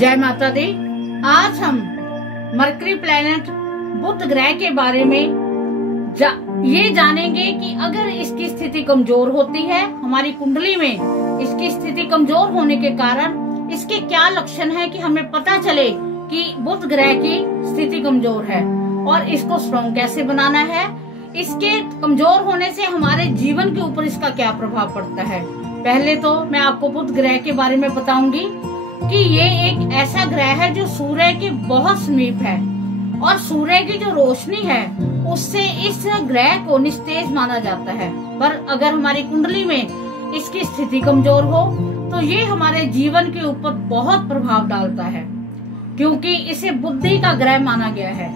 जय माता दी। आज हम मरकरी प्लैनेट बुध ग्रह के बारे में ये जानेंगे कि अगर इसकी स्थिति कमजोर होती है, हमारी कुंडली में इसकी स्थिति कमजोर होने के कारण इसके क्या लक्षण है कि हमें पता चले कि बुध ग्रह की स्थिति कमजोर है और इसको स्ट्रॉन्ग कैसे बनाना है। इसके कमजोर होने से हमारे जीवन के ऊपर इसका क्या प्रभाव पड़ता है। पहले तो मैं आपको बुध ग्रह के बारे में बताऊंगी कि ये एक ऐसा ग्रह है जो सूर्य के बहुत समीप है और सूर्य की जो रोशनी है उससे इस ग्रह को निस्तेज माना जाता है। पर अगर हमारी कुंडली में इसकी स्थिति कमजोर हो तो ये हमारे जीवन के ऊपर बहुत प्रभाव डालता है, क्योंकि इसे बुद्धि का ग्रह माना गया है।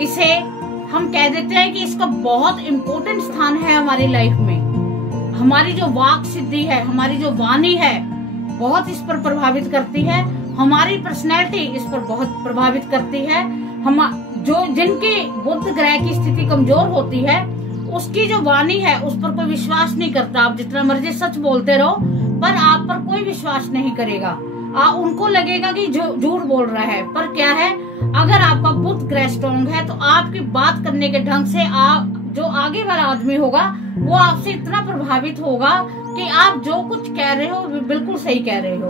इसे हम कह देते हैं कि इसका बहुत इम्पोर्टेंट स्थान है हमारी लाइफ में। हमारी जो वाक सिद्धि है, हमारी जो वाणी है, बहुत इस पर प्रभावित करती है। हमारी पर्सनैलिटी इस पर बहुत प्रभावित करती है। हम जो जिनकी बुध ग्रह की स्थिति कमजोर होती है उसकी जो वाणी है उस पर कोई विश्वास नहीं करता। आप जितना मर्जी सच बोलते रहो पर आप पर कोई विश्वास नहीं करेगा। उनको लगेगा कि झूठ बोल रहा है। पर क्या है, अगर आपका बुध ग्रह स्ट्रॉन्ग है तो आपकी बात करने के ढंग से आप जो आगे वाला आदमी होगा वो आपसे इतना प्रभावित होगा कि आप जो कुछ कह रहे हो बिल्कुल सही कह रहे हो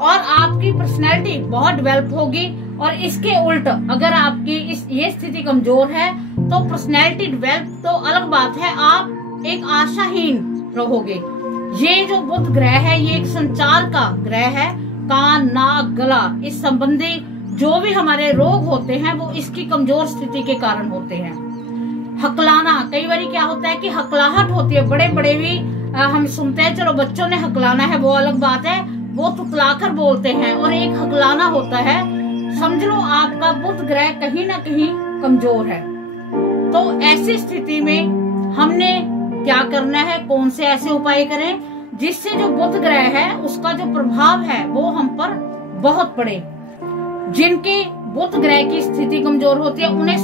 और आपकी पर्सनैलिटी बहुत डेवलप होगी। और इसके उल्ट अगर आपकी ये स्थिति कमजोर है तो पर्सनैलिटी डेवलप तो अलग बात है, आप एक आशाहीन रहोगे। ये जो बुध ग्रह है ये एक संचार का ग्रह है। कान, नाक, गला इस संबंधी जो भी हमारे रोग होते हैं वो इसकी कमजोर स्थिति के कारण होते हैं। हकलाना, कई बार क्या होता है कि हकलाहट होती है, बड़े बड़े भी हम सुनते हैं। चलो बच्चों ने हकलाना है वो अलग बात है, वो तुतलाकर बोलते हैं, और एक हकलाना होता है। समझ लो आपका बुध ग्रह कहीं ना कहीं कमजोर है। तो ऐसी स्थिति में हमने क्या करना है, कौन से ऐसे उपाय करें जिससे जो बुध ग्रह है उसका जो प्रभाव है वो हम पर बहुत पड़े। जिनकी बुध ग्रह की स्थिति कमजोर होती है उन्हें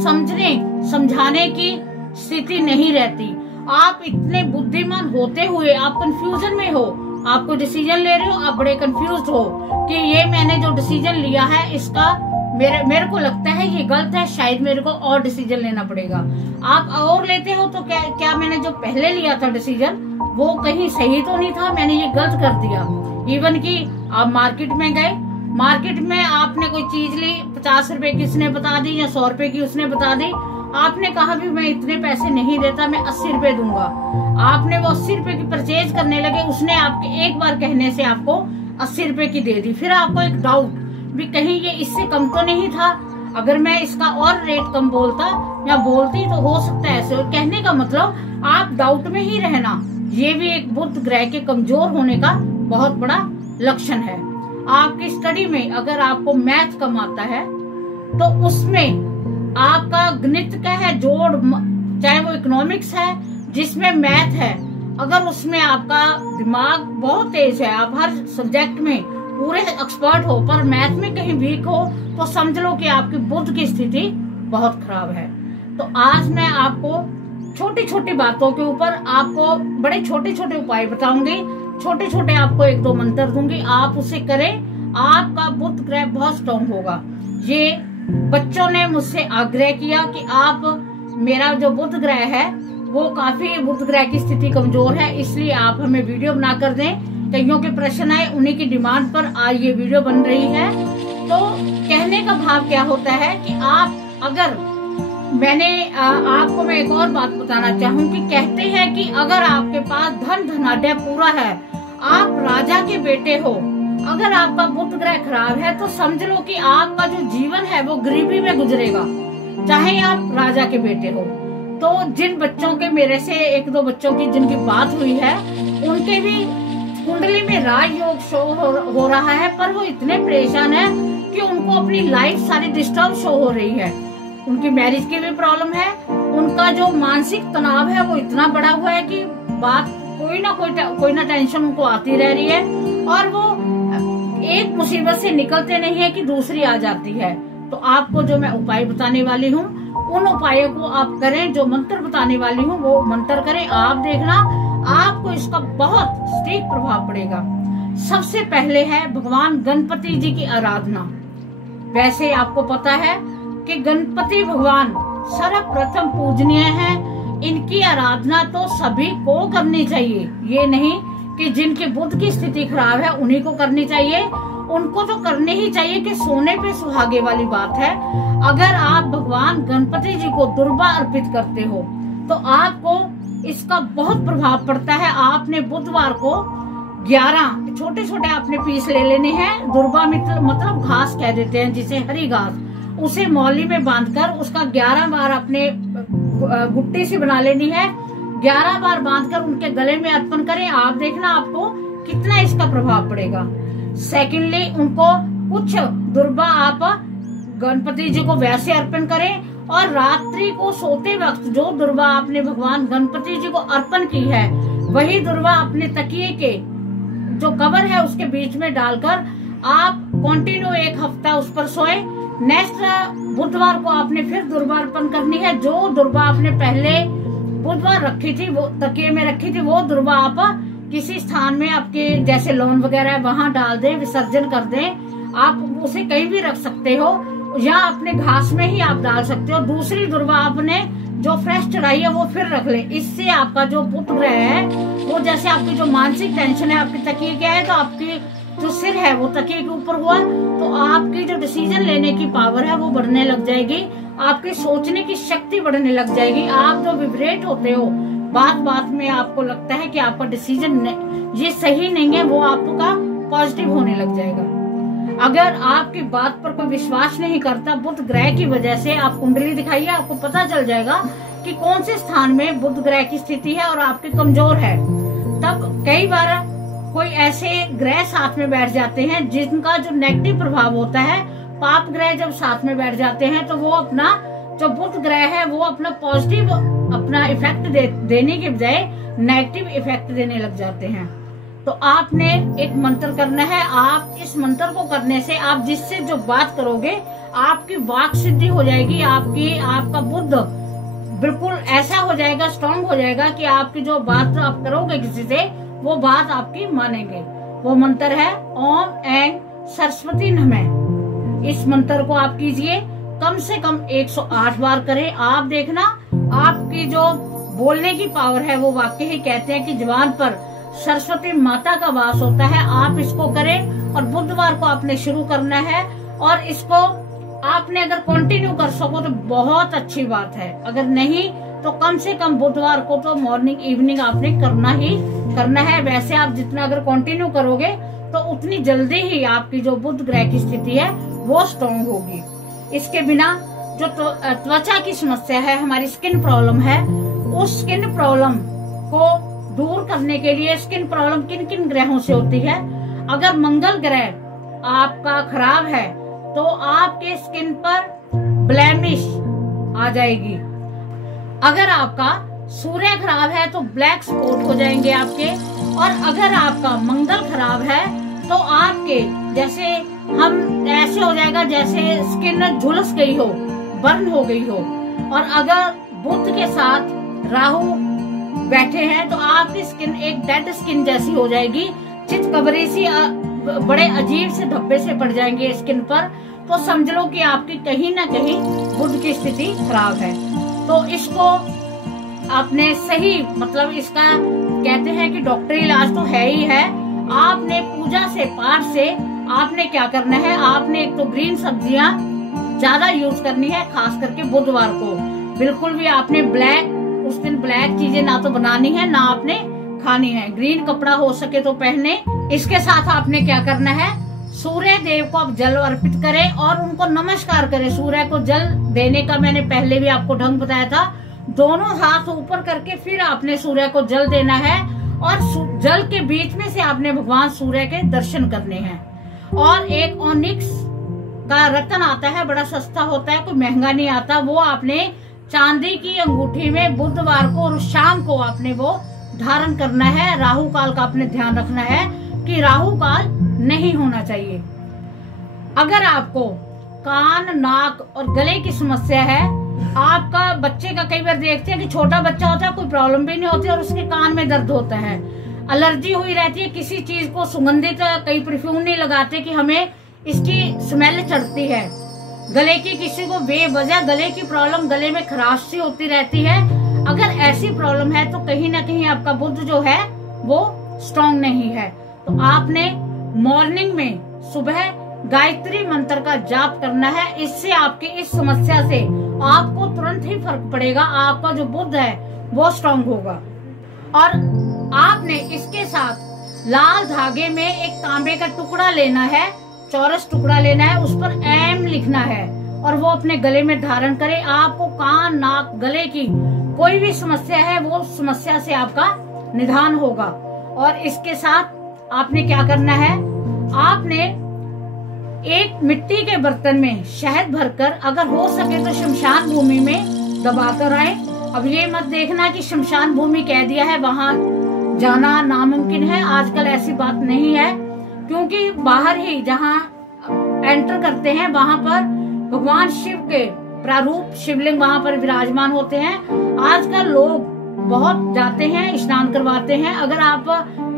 समझाने की स्थिति नहीं रहती। आप इतने बुद्धिमान होते हुए आप कंफ्यूजन में हो, आप कोई डिसीजन ले रहे हो, आप बड़े कंफ्यूज हो कि ये मैंने जो डिसीजन लिया है इसका मेरे को लगता है ये गलत है, शायद मेरे को और डिसीजन लेना पड़ेगा। आप और लेते हो तो क्या मैंने जो पहले लिया था डिसीजन वो कहीं सही तो नहीं था, मैंने ये गलत कर दिया। इवन कि आप मार्केट में गए, मार्केट में आपने कोई चीज ली, 50 रुपए की उसने बता दी या 100 रुपए की उसने बता दी। आपने कहा भी मैं इतने पैसे नहीं देता, मैं 80 रुपए दूंगा। आपने वो 80 रुपए की परचेज करने लगे, उसने आपके एक बार कहने से आपको 80 रुपए की दे दी। फिर आपको एक डाउट भी कहीं ये इससे कम तो नहीं था, अगर मैं इसका और रेट कम बोलता या बोलती तो हो सकता है ऐसे। कहने का मतलब आप डाउट में ही रहना, ये भी एक बुध ग्रह के कमजोर होने का बहुत बड़ा लक्षण है। आपकी स्टडी में अगर आपको मैथ कम आता है तो उसमें आपका गणित का है जोड़, चाहे वो इकोनॉमिक्स है जिसमें मैथ है, अगर उसमें आपका दिमाग बहुत तेज है, आप हर सब्जेक्ट में पूरे एक्सपर्ट हो पर मैथ में कहीं वीक हो तो समझ लो कि आपकी बुध की स्थिति बहुत खराब है। तो आज मैं आपको छोटी छोटी बातों के ऊपर आपको बड़े छोटे छोटे उपाय बताऊंगी, छोटे छोटे आपको 1-2 मंत्र दूंगी, आप उसे करें, आपका बुध ग्रह बहुत स्ट्रॉन्ग होगा। ये बच्चों ने मुझसे आग्रह किया कि आप, मेरा जो बुध ग्रह है वो काफी बुध ग्रह की स्थिति कमजोर है, इसलिए आप हमें वीडियो बना कर दें। कईयों के प्रश्न आए, उन्हीं की डिमांड पर आज ये वीडियो बन रही है। तो कहने का भाव क्या होता है कि आप अगर आपको मैं एक और बात बताना चाहूंगी। कहते हैं कि अगर आपके पास धन धनाढ्य पूरा है, आप राजा के बेटे हो, अगर आपका बुध ग्रह खराब है तो समझ लो कि आपका जो जीवन है वो गरीबी में गुजरेगा, चाहे आप राजा के बेटे हो। तो जिन बच्चों के, मेरे से 1-2 बच्चों की जिनकी बात हुई है, उनके भी कुंडली में राजयोग शो हो रहा है, पर वो इतने परेशान है कि उनको अपनी लाइफ सारी डिस्टर्ब शो हो रही है। उनकी मैरिज की भी प्रॉब्लम है, उनका जो मानसिक तनाव है वो इतना बड़ा हुआ है कि बात कोई ना टेंशन उनको आती रह रही है और वो एक मुसीबत से निकलते नहीं है कि दूसरी आ जाती है। तो आपको जो मैं उपाय बताने वाली हूँ उन उपायों को आप करें, जो मंत्र बताने वाली हूँ वो मंत्र करें। आप देखना आपको इसका बहुत स्ट्रिक्ट प्रभाव पड़ेगा। सबसे पहले है भगवान गणपति जी की आराधना। वैसे आपको पता है कि गणपति भगवान सर्वप्रथम पूजनीय है। इनकी आराधना तो सभी को करनी चाहिए, ये नहीं कि जिनकी बुध की स्थिति खराब है उन्हीं को करनी चाहिए। उनको तो करनी ही चाहिए कि सोने पे सुहागे वाली बात है। अगर आप भगवान गणपति जी को दुर्वा अर्पित करते हो तो आपको इसका बहुत प्रभाव पड़ता है। आपने बुधवार को 11 छोटे छोटे आपने पीस ले लेने हैं। दुर्वा मतलब घास कह देते हैं जिसे, हरी घास, उसे मौली में बांधकर उसका 11 बार अपने गुट्टी से बना लेनी है। 11 बार बांधकर उनके गले में अर्पण करें। आप देखना आपको कितना इसका प्रभाव पड़ेगा। सेकेंडली, उनको कुछ दुर्वा आप गणपति जी को वैसे अर्पण करें, और रात्रि को सोते वक्त जो दुर्वा आपने भगवान गणपति जी को अर्पण की है वही दुर्वा अपने तकिए के जो कवर है उसके बीच में डालकर आप कंटिन्यू 1 हफ्ता उस पर सोए। नेक्स्ट बुधवार को आपने फिर दुर्वा अर्पण करनी है। जो दुर्वा आपने पहले बुधवार रखी थी, वो तकिए में रखी थी, वो दुर्वा आप किसी स्थान में आपके जैसे लॉन वगैरह है वहां डाल दें, विसर्जन कर दें। आप उसे कहीं भी रख सकते हो या अपने घास में ही आप डाल सकते हो। दूसरी दुर्वा आपने जो फ्रेश चढ़ाई है वो फिर रख ले। इससे आपका जो बुध ग्रह है वो, जैसे आपकी जो मानसिक टेंशन है आपके तकिए क्या है, तो आपकी जो सिर है वो तकिए के ऊपर हुआ तो आपकी जो डिसीजन लेने की पावर है वो बढ़ने लग जाएगी। आपकी सोचने की शक्ति बढ़ने लग जाएगी। आप जो विब्रेट होते हो, बात बात में आपको लगता है कि आपका डिसीजन ये सही नहीं है, वो आपका पॉजिटिव होने लग जाएगा। अगर आपकी बात पर कोई विश्वास नहीं करता बुध ग्रह की वजह से, आप कुंडली दिखाइए, आपको पता चल जाएगा कि कौन से स्थान में बुध ग्रह की स्थिति है और आपके कमजोर है। तब कई बार कोई ऐसे ग्रह साथ में बैठ जाते हैं जिनका जो नेगेटिव प्रभाव होता है, पाप ग्रह जब साथ में बैठ जाते हैं तो वो अपना जो बुध ग्रह है वो अपना पॉजिटिव अपना इफेक्ट देने के बजाय नेगेटिव इफेक्ट देने लग जाते हैं। तो आपने एक मंत्र करना है। आप इस मंत्र को करने से आप जिससे जो बात करोगे आपकी वाक सिद्धि हो जाएगी। आपका बुध बिल्कुल ऐसा हो जाएगा, स्ट्रांग हो जाएगा कि आपकी जो बात आप करोगे किसी से वो बात आपकी मानेंगे। वो मंत्र है ओम ऐं सरस्वती नमः। इस मंत्र को आप कीजिए, कम से कम 108 बार करें। आप देखना आपकी जो बोलने की पावर है वो वाकई ही कहते हैं कि जबान पर सरस्वती माता का वास होता है। आप इसको करें और बुधवार को आपने शुरू करना है, और इसको आपने अगर कंटिन्यू कर सको तो बहुत अच्छी बात है। अगर नहीं तो कम से कम बुधवार को तो मॉर्निंग इवनिंग आपने करना है। वैसे आप जितना अगर कंटिन्यू करोगे तो उतनी जल्दी ही आपकी जो बुध ग्रह की स्थिति है वो स्ट्रॉन्ग होगी। इसके बिना जो त्वचा की समस्या है, हमारी स्किन प्रॉब्लम है, उस स्किन प्रॉब्लम को दूर करने के लिए, स्किन प्रॉब्लम किन किन ग्रहों से होती है, अगर मंगल ग्रह आपका खराब है तो आपके स्किन पर ब्लैमिश आ जाएगी। अगर आपका सूर्य खराब है तो ब्लैक स्पॉट हो जाएंगे आपके। और अगर आपका मंगल खराब है तो आपके जैसे हम ऐसे हो जाएगा जैसे स्किन झुलस गई हो, बर्न हो गई हो। और अगर बुध के साथ राहु बैठे हैं तो आपकी स्किन एक डेड स्किन जैसी हो जाएगी, चितकबरी सी, बड़े अजीब से धब्बे से पड़ जाएंगे स्किन पर। तो समझ लो कि आपकी कहीं ना कहीं बुध की स्थिति खराब है। तो इसको आपने सही मतलब इसका कहते हैं कि डॉक्टरी इलाज तो है ही है। आपने पूजा से पाठ से आपने क्या करना है, आपने एक तो ग्रीन सब्जियां ज्यादा यूज करनी है, खास करके बुधवार को। बिल्कुल भी आपने उस दिन ब्लैक चीजें ना तो बनानी है ना आपने खानी है। ग्रीन कपड़ा हो सके तो पहने। इसके साथ आपने क्या करना है, सूर्य देव को आप जल अर्पित करें और उनको नमस्कार करें। सूर्य को जल देने का मैंने पहले भी आपको ढंग बताया था। दोनों हाथ ऊपर करके फिर आपने सूर्य को जल देना है, और जल के बीच में से आपने भगवान सूर्य के दर्शन करने हैं। और एक ओनिक्स का रतन आता है, बड़ा सस्ता होता है, कोई महंगा नहीं आता। वो आपने चांदी की अंगूठी में बुधवार को और शाम को आपने वो धारण करना है। राहु काल का आपने ध्यान रखना है कि राहु काल नहीं होना चाहिए। अगर आपको कान, नाक और गले की समस्या है, आपका बच्चे का कई बार देखते हैं कि छोटा बच्चा होता है, कोई प्रॉब्लम भी नहीं होती और उसके कान में दर्द होता है। एलर्जी हुई रहती है किसी चीज को, सुगंधित कई परफ्यूम नहीं लगाते कि हमें इसकी स्मेल चढ़ती है। गले की किसी को बेवजह गले की प्रॉब्लम, गले में खराश सी होती रहती है, अगर ऐसी प्रॉब्लम है तो कहीं ना कहीं आपका बुध जो है वो स्ट्रांग नहीं है। तो आपने मॉर्निंग में सुबह गायत्री मंत्र का जाप करना है। इससे आपकी इस समस्या से आपको तुरंत ही फर्क पड़ेगा, आपका जो बुध है वो स्ट्रांग होगा। और आपने इसके साथ लाल धागे में एक तांबे का टुकड़ा लेना है, चौरस टुकड़ा लेना है, उस पर एम लिखना है और वो अपने गले में धारण करें। आपको कान, नाक, गले की कोई भी समस्या है वो समस्या से आपका निदान होगा। और इसके साथ आपने क्या करना है, आपने एक मिट्टी के बर्तन में शहद भरकर, अगर हो सके तो शमशान भूमि में दबा कर आए। अब ये मत देखना कि शमशान भूमि कह दिया है वहां जाना नामुमकिन है, आजकल ऐसी बात नहीं है, क्योंकि बाहर ही जहां एंटर करते हैं वहां पर भगवान शिव के प्रारूप शिवलिंग वहां पर विराजमान होते हैं। आजकल लोग बहुत जाते हैं, स्नान करवाते हैं। अगर आप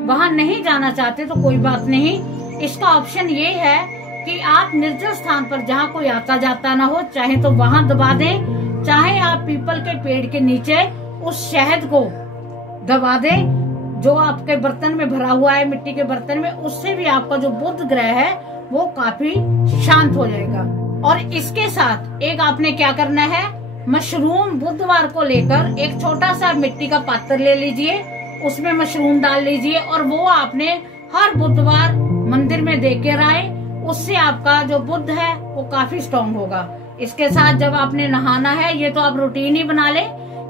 वहां नहीं जाना चाहते तो कोई बात नहीं, इसका ऑप्शन ये है कि आप निर्जल स्थान पर जहाँ कोई आता जाता ना हो, चाहे तो वहां दबा दें, चाहे आप पीपल के पेड़ के नीचे उस शहद को दबा दें जो आपके बर्तन में भरा हुआ है, मिट्टी के बर्तन में। उससे भी आपका जो बुध ग्रह है वो काफी शांत हो जाएगा। और इसके साथ एक आपने क्या करना है, मशरूम बुधवार को लेकर एक छोटा सा मिट्टी का पात्र ले लीजिए, उसमें मशरूम डाल लीजिए और वो आपने हर बुधवार मंदिर में देकर आए। उससे आपका जो बुध है वो काफी स्ट्रांग होगा। इसके साथ जब आपने नहाना है, ये तो आप रूटीन ही बना ले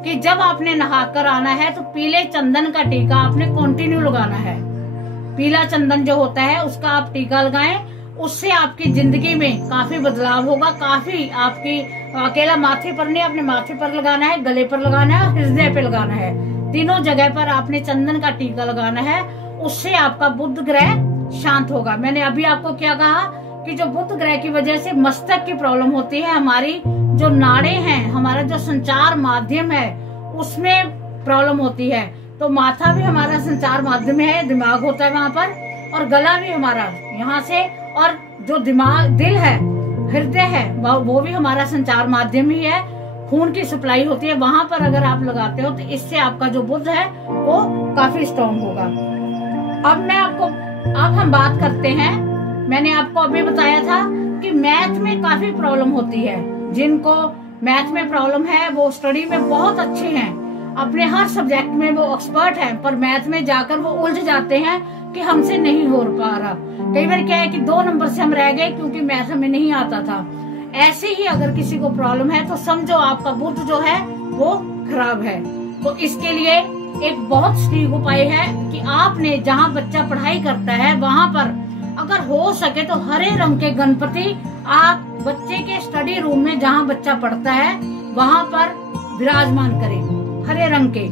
कि जब आपने नहाकर आना है तो पीले चंदन का टीका आपने कंटिन्यू लगाना है। पीला चंदन जो होता है उसका आप टीका लगाएं, उससे आपकी जिंदगी में काफी बदलाव होगा। काफी आपकी अकेला माथे पर नहीं, अपने माथे पर लगाना है, गले पर लगाना है और हृदय पे लगाना है, तीनों जगह पर आपने चंदन का टीका लगाना है। उससे आपका बुध ग्रह शांत होगा। मैंने अभी आपको क्या कहा कि जो बुध ग्रह की वजह से मस्तक की प्रॉब्लम होती है, हमारी जो नाड़े हैं, हमारा जो संचार माध्यम है उसमें प्रॉब्लम होती है। तो माथा भी हमारा संचार माध्यम है, दिमाग होता है वहां पर, और गला भी हमारा यहाँ से, और जो दिमाग दिल है, हृदय है, वो भी हमारा संचार माध्यम ही है, खून की सप्लाई होती है। वहां पर अगर आप लगाते हो तो इससे आपका जो बुध है वो काफी स्ट्रांग होगा। अब हम बात करते हैं, मैंने आपको अभी बताया था कि मैथ में काफी प्रॉब्लम होती है। जिनको मैथ में प्रॉब्लम है वो स्टडी में बहुत अच्छे हैं, अपने हर सब्जेक्ट में वो एक्सपर्ट हैं, पर मैथ में जाकर वो उलझ जाते हैं कि हमसे नहीं हो पा रहा। कई बार क्या है कि 2 नंबर से हम रह गए क्योंकि मैथ हमें नहीं आता था। ऐसे ही अगर किसी को प्रॉब्लम है तो समझो आपका बुध जो है वो खराब है। तो इसके लिए एक बहुत सटीक उपाय है कि आपने जहाँ बच्चा पढ़ाई करता है वहां पर अगर हो सके तो हरे रंग के गणपति आप बच्चे के स्टडी रूम में जहाँ बच्चा पढ़ता है वहां पर विराजमान करें, हरे रंग के।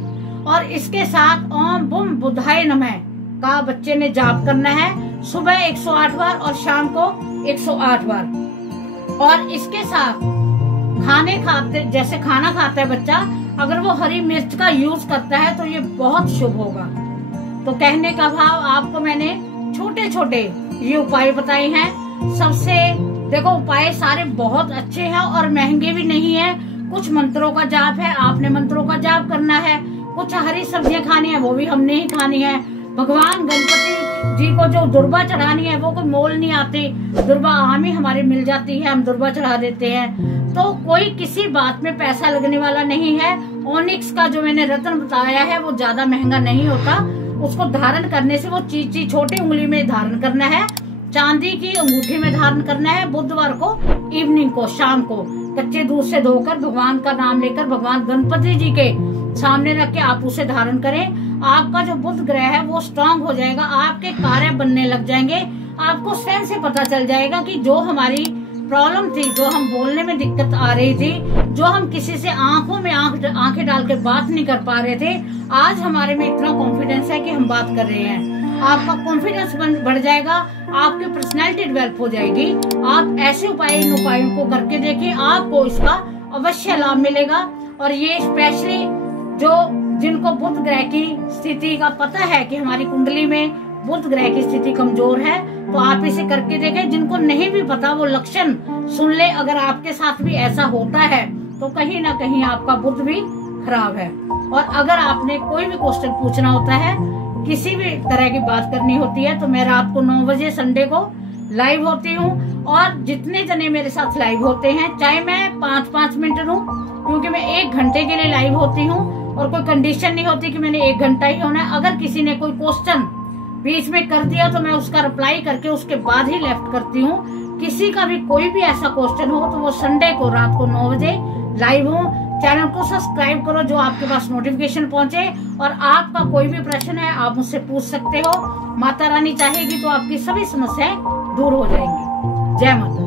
और इसके साथ ओम बुम बुधाय नमः का बच्चे ने जाप करना है, सुबह 108 बार और शाम को 108 बार। और इसके साथ जैसे खाना खाता है बच्चा, अगर वो हरी मिर्च का यूज करता है तो ये बहुत शुभ होगा। तो कहने का भाव, आपको मैंने छोटे छोटे ये उपाय बताए हैं। सबसे देखो उपाय सारे बहुत अच्छे हैं और महंगे भी नहीं है। कुछ मंत्रों का जाप है, आपने मंत्रों का जाप करना है। कुछ हरी सब्जियां खानी है, वो भी हमने ही खानी है। भगवान गणपति जी को जो दुर्बा चढ़ानी है वो कोई मोल नहीं आती, दुर्बा आम ही हमारी मिल जाती है, हम दुर्बा चढ़ा देते हैं। तो कोई किसी बात में पैसा लगने वाला नहीं है। ओनिक्स का जो मैंने रत्न बताया है वो ज्यादा महंगा नहीं होता, उसको धारण करने से वो चीज छोटी उंगली में धारण करना है, चांदी की अंगूठी में धारण करना है। बुधवार को इवनिंग को, शाम को कच्चे दूध से धोकर भगवान का नाम लेकर भगवान गणपति जी के सामने रख के आप उसे धारण करें। आपका जो बुध ग्रह है वो स्ट्रांग हो जाएगा, आपके कार्य बनने लग जाएंगे। आपको स्वयं से पता चल जाएगा कि जो हमारी प्रॉब्लम थी, जो हम बोलने में दिक्कत आ रही थी, जो हम किसी से आंखों में आंखें डाल के बात नहीं कर पा रहे थे, आज हमारे में इतना कॉन्फिडेंस है कि हम बात कर रहे हैं। आपका कॉन्फिडेंस बढ़ जाएगा, आपकी पर्सनैलिटी डेवलप हो जाएगी। आप ऐसे इन उपायों को करके देखिए, आपको इसका अवश्य लाभ मिलेगा। और ये स्पेशली जो जिनको बुध ग्रह की स्थिति का पता है कि हमारी कुंडली में बुध ग्रह की स्थिति कमजोर है, तो आप इसे करके देखें। जिनको नहीं भी पता वो लक्षण सुन ले। अगर आपके साथ भी ऐसा होता है तो कहीं ना कहीं आपका बुध भी खराब है। और अगर आपने कोई भी क्वेश्चन पूछना होता है, किसी भी तरह की बात करनी होती है, तो मैं रात को 9 बजे संडे को लाइव होती हूँ। और जितने जने मेरे साथ लाइव होते हैं, चाहे मैं 5-5 मिनट रहूं, क्योंकि मैं 1 घंटे के लिए लाइव होती हूँ और कोई कंडीशन नहीं होती कि मैंने 1 घंटा ही होना है। अगर किसी ने कोई क्वेश्चन बीच में कर दिया तो मैं उसका रिप्लाई करके उसके बाद ही लेफ्ट करती हूँ। किसी का भी कोई भी ऐसा क्वेश्चन हो तो वो संडे को रात को 9 बजे लाइव हूँ। चैनल को सब्सक्राइब करो जो आपके पास नोटिफिकेशन पहुंचे। और आपका कोई भी प्रश्न है आप मुझसे पूछ सकते हो। माता रानी चाहेगी तो आपकी सभी समस्याएं दूर हो जाएंगी। जय माता।